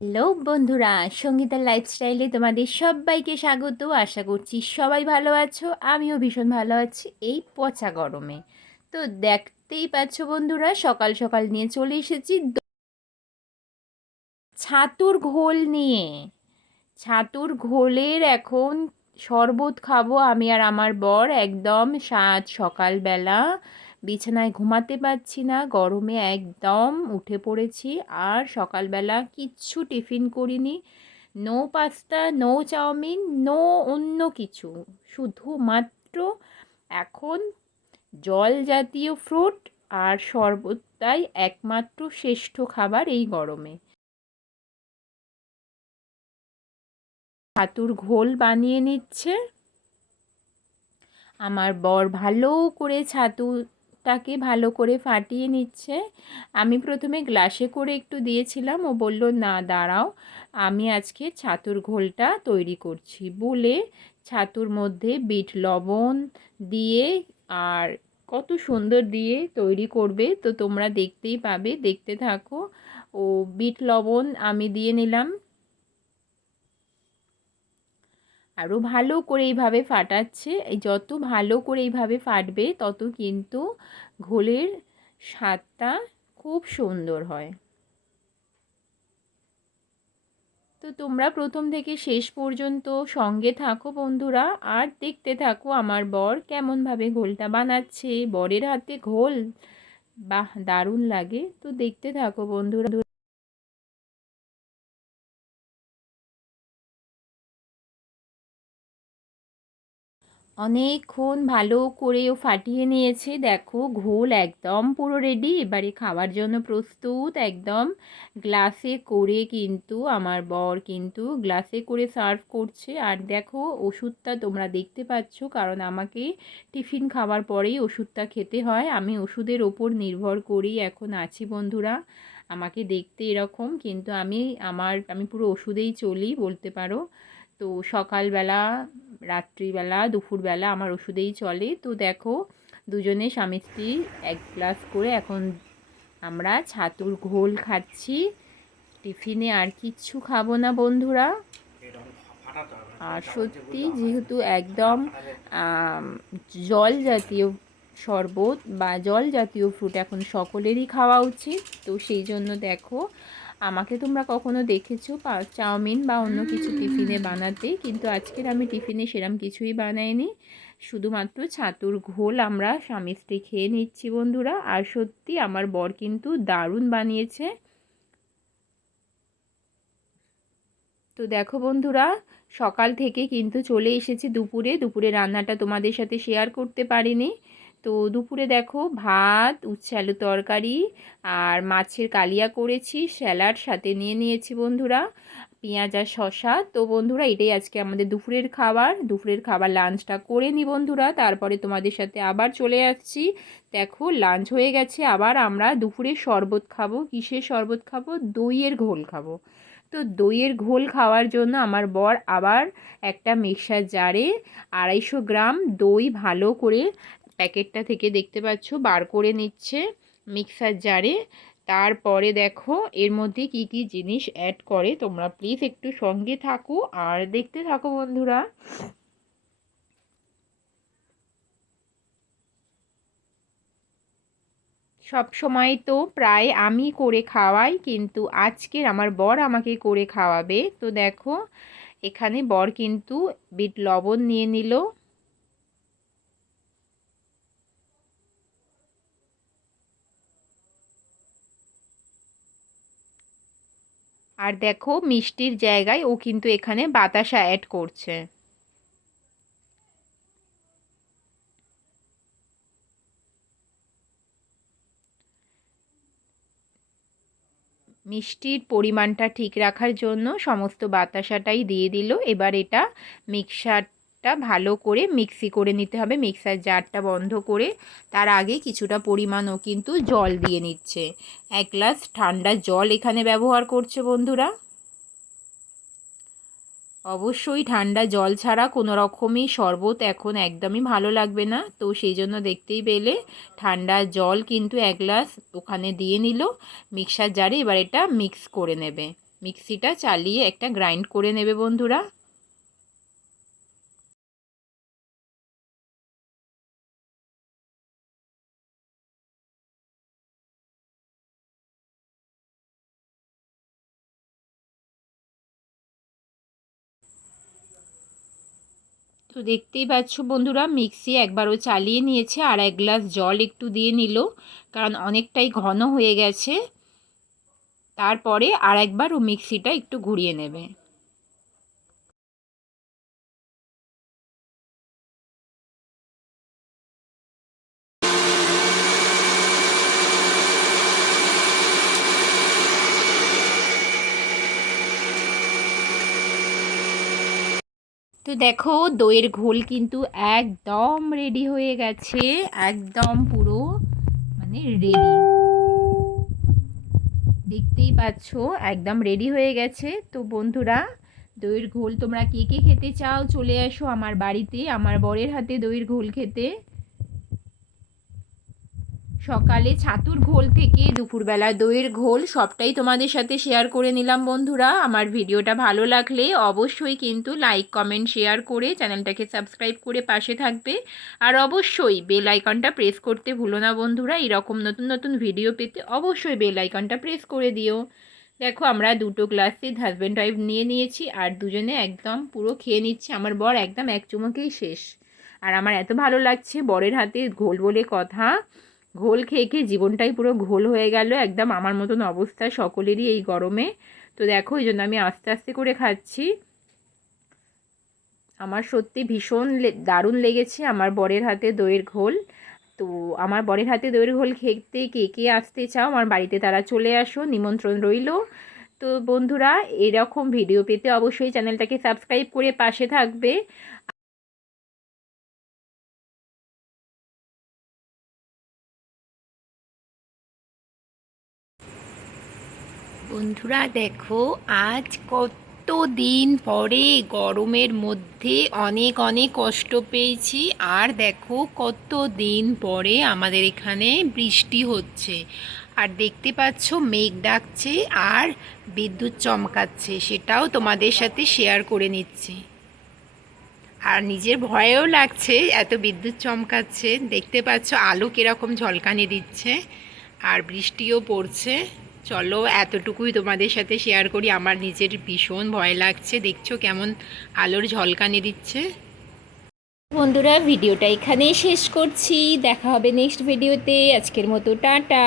Hello বন্ধুরা, সঙ্গীতার লাইফস্টাইলে তোমাদের সবাইকে স্বাগত। আশা করছি সবাই ভালো আছো, আমিও ভীষণ ভালো আছি এই পচা গরমে। তো দেখতেই পাচ্ছ বন্ধুরা, সকাল সকাল নিয়ে চলে এসেছি ছাতুর ঘোল নিয়ে। ছাতুর ঘোলের এখন শরবত খাব আমি আর আমার বর একদম সাত সকালবেলা। বিছানায় ঘুমাতে পারছি না, গরমে একদম উঠে পড়েছি আর সকালবেলা কিচ্ছু টিফিন করিনি। No pasta, no chow mein, no অন্য কিছু। শুধুমাত্র এখন জল জাতীয় ফ্রুট আর শরবতটাই একমাত্র শ্রেষ্ঠ খাবার এই গরমে। ছাতুর ঘোল বানিয়ে নিচ্ছে। আমার বর ভালো করে ছাতুটাকে ভালো করে ফাটিয়ে নিচ্ছে। আমি প্রথমে গ্লাসে করে একটু দিয়েছিলাম। ও বলল, না, দাঁড়াও, আমি আজকে ছাতুর ঘোলটা তৈরি করছি। বলে ছাতুর মধ্যে বিট লবণ দিয়ে আর কত সুন্দর দিয়ে তৈরি করবে, তো তোমরা দেখতেই পাবে। দেখতে থাকো, ও বিট লবণ আমি দিয়ে নিলাম। আরও ভালো করে এইভাবে ফাটাচ্ছে। এই যত ভালো করে এইভাবে ফাটবে, তত কিন্তু ঘোলের স্বাদটা খুব সুন্দর হয়। তো তোমরা প্রথম থেকে শেষ পর্যন্ত সঙ্গে থাকো বন্ধুরা, আর দেখতে থাকো আমার বর কেমনভাবে ঘোলটা বানাচ্ছে। বরের হাতে ঘোল, বাহ, দারুণ লাগে। তো দেখতে থাকো বন্ধুরা। অনেকক্ষণ ভালো করেও ফাটিয়ে নিয়েছে। দেখো, ঘোল একদম পুরো রেডি এবারে খাওয়ার জন্য প্রস্তুত একদম। গ্লাসে করে কিন্তু, আমার বর কিন্তু গ্লাসে করে সার্ভ করছে। আর দেখো, ওষুধটা তোমরা দেখতে পাচ্ছ, কারণ আমাকে টিফিন খাওয়ার পরেই ওষুধটা খেতে হয়। আমি ওষুধের ওপর নির্ভর করেই এখন আছি বন্ধুরা। আমাকে দেখতে এরকম, কিন্তু আমি, আমার, আমি পুরো ওষুধেই চলি, বলতে পারো। তো সকালবেলা, রাত্রিবেলা, দুপুরবেলা আমার ওষুধেই চলে। তো দেখো, দুজনে স্বামী স্ত্রী এক গ্লাস করে এখন আমরা ছাতুর ঘোল খাচ্ছি। টিফিনে আর কিচ্ছু খাব না বন্ধুরা। আর সত্যি যেহেতু একদম জল জাতীয় শরবত বা জল জাতীয় ফ্রুট এখন সকলেরই খাওয়া উচিত। তো সেই জন্য দেখো আমাকে তোমরা কখনো দেখেছ? চাউমিন বা অন্য কিছু টিফিনে বানাতে? কিন্তু আজকের আমি টিফিনে সেরম কিছুই বানাইনি। শুধুমাত্র ছাতুর ঘোল আমরা স্বামী স্ত্রী খেয়ে নিচ্ছি বন্ধুরা। আর সত্যি আমার বর কিন্তু দারুণ বানিয়েছে। তো দেখো বন্ধুরা সকাল থেকে কিন্তু চলে এসেছি দুপুরে। দুপুরে রান্নাটা তোমাদের সাথে শেয়ার করতে পারিনি। তো দুপুরে দেখো ভাত, উচ্ছে আলু তরকারি আর মাছের কালিয়া করেছি, স্যালাড সাথে নিয়ে নিয়েছি বন্ধুরা, পেঁয়াজ আর শশা তো বন্ধুরা এটাই আজকে আমাদের দুপুরের খাবার। দুপুরের খাবার লাঞ্চটা করে নিই বন্ধুরা, তারপরে তোমাদের সাথে আবার চলে আসছি। দেখো লাঞ্চ হয়ে গেছে, আবার আমরা দুপুরে শরবত খাব। কিসের শরবত খাব? দইয়ের ঘোল খাব। তো দইয়ের ঘোল খাওয়ার জন্য আমার বর আবার একটা মিক্সার জারে আড়াইশো গ্রাম দই ভালো করে প্যাকেটটা থেকে দেখতে পাচ্ছ, বার করে নিচ্ছে মিক্সার জারে। তারপরে দেখো, এর মধ্যে কি কি জিনিস অ্যাড করে, তোমরা প্লিজ একটু সঙ্গে থাকো আর দেখতে থাকো বন্ধুরা। সব সময় তো প্রায় আমি করে খাওয়াই, কিন্তু আজকের আমার বর আমাকে করে খাওয়াবে। তো দেখো, এখানে বর কিন্তু বিট লবণ নিয়ে নিল। আর দেখো মিষ্টির জায়গায় ও কিন্তু এখানে বাতাসা অ্যাড করছে। মিষ্টির পরিমাণটা ঠিক রাখার জন্য সমস্ত বাতাসাটাই দিয়ে দিল। এবার এটা মিক্সার টা ভালো করে মিক্সি করে নিতে হবে। মিক্সার জারটা বন্ধ করে তার আগে কিছুটা পরিমাণও কিন্তু জল দিয়ে নিচ্ছে। এক গ্লাস ঠান্ডা জল এখানে ব্যবহার করছে বন্ধুরা। অবশ্যই ঠান্ডা জল ছাড়া কোনো রকমই শরবত এখন একদমই ভালো লাগবে না। তো সেই জন্য দেখতেই পেলে ঠান্ডা জল কিন্তু এক গ্লাস ওখানে দিয়ে নিল। মিক্সার জারে এবার এটা মিক্স করে নেবে। মিক্সিটা চালিয়ে একটা গ্রাইন্ড করে নেবে বন্ধুরা। তো দেখতেই পাচ্ছ বন্ধুরা, মিক্সি একবারও চালিয়ে নিয়েছে আর এক গ্লাস জল একটু দিয়ে নিল, কারণ অনেকটাই ঘন হয়ে গেছে। তারপরে আর একবার ও মিক্সিটা একটু ঘুরিয়ে নেবে। তো দেখো, দইয়ের ঘোল কিন্তু একদম রেডি হয়ে গেছে, একদম পুরো মানে রেডি দেখতেই পাচ্ছ, একদম রেডি হয়ে গেছে। তো বন্ধুরা, দইয়ের ঘোল তোমরা কে কে খেতে চাও চলে আসো আমার বাড়িতে, আমার বরের হাতে দইয়ের ঘোল খেতে। সকালে ছাতুর ঘোল থেকে দুপুরবেলা দইয়ের ঘোল সবটাই তোমাদের সাথে শেয়ার করে নিলাম বন্ধুরা। আমার ভিডিওটা ভালো লাগলে অবশ্যই কিন্তু লাইক কমেন্ট শেয়ার করে চ্যানেলটাকে সাবস্ক্রাইব করে পাশে থাকবে। আর অবশ্যই বেল আইকনটা প্রেস করতে ভুলো না বন্ধুরা। এরকম নতুন নতুন ভিডিও পেতে অবশ্যই বেল আইকনটা প্রেস করে দিও। দেখো আমরা দুটো গ্লাসে হাজব্যান্ড ওয়াইফ নিয়ে নিয়েছি আর দুজনে একদম পুরো খেয়ে নিচ্ছি। আমার বর একদম এক চুমুকেই শেষ। আর আমার এত ভালো লাগছে বরের হাতে ঘোল বলে কথা। ঘোল খেয়ে খেয়ে জীবনটাই পুরো ঘোল হয়ে গেল। একদম আমার মতন অবস্থা সকলেরই এই গরমে। তো দেখো, এই জন্য আমি আস্তে আস্তে করে খাচ্ছি। আমার সত্যি ভীষণ দারুণ লেগেছে আমার বরের হাতে দইয়ের ঘোল। তো আমার বরের হাতে দইয়ের ঘোল খেতে কে কে আসতে চাও, আমার বাড়িতে তারা চলে আসো, নিমন্ত্রণ রইল। তো বন্ধুরা, এরকম ভিডিও পেতে অবশ্যই চ্যানেলটাকে সাবস্ক্রাইব করে পাশে থাকবে। বন্ধুরা, দেখো, আজ কত দিন পরে গরমের মধ্যে অনেক অনেক কষ্ট পেয়েছি। আর দেখো কত দিন পরে আমাদের এখানে বৃষ্টি হচ্ছে। আর দেখতে পাচ্ছ, মেঘ ডাকছে আর বিদ্যুৎ চমকাচ্ছে, সেটাও তোমাদের সাথে শেয়ার করে নিচ্ছি। আর নিজের ভয়েও লাগছে এত বিদ্যুৎ চমকাচ্ছে। দেখতে পাচ্ছ, আলো কীরকম ঝলকানি দিচ্ছে আর বৃষ্টিও পড়ছে। চলো, এতটুকুই তোমাদের সাথে শেয়ার করি। আমার নিজের ভীষণ ভয় লাগছে। দেখছ কেমন আলোর ঝলকানি দিচ্ছে। বন্ধুরা, ভিডিওটা এখানেই শেষ করছি। দেখা হবে নেক্সট ভিডিওতে আজকের মতো, টাটা।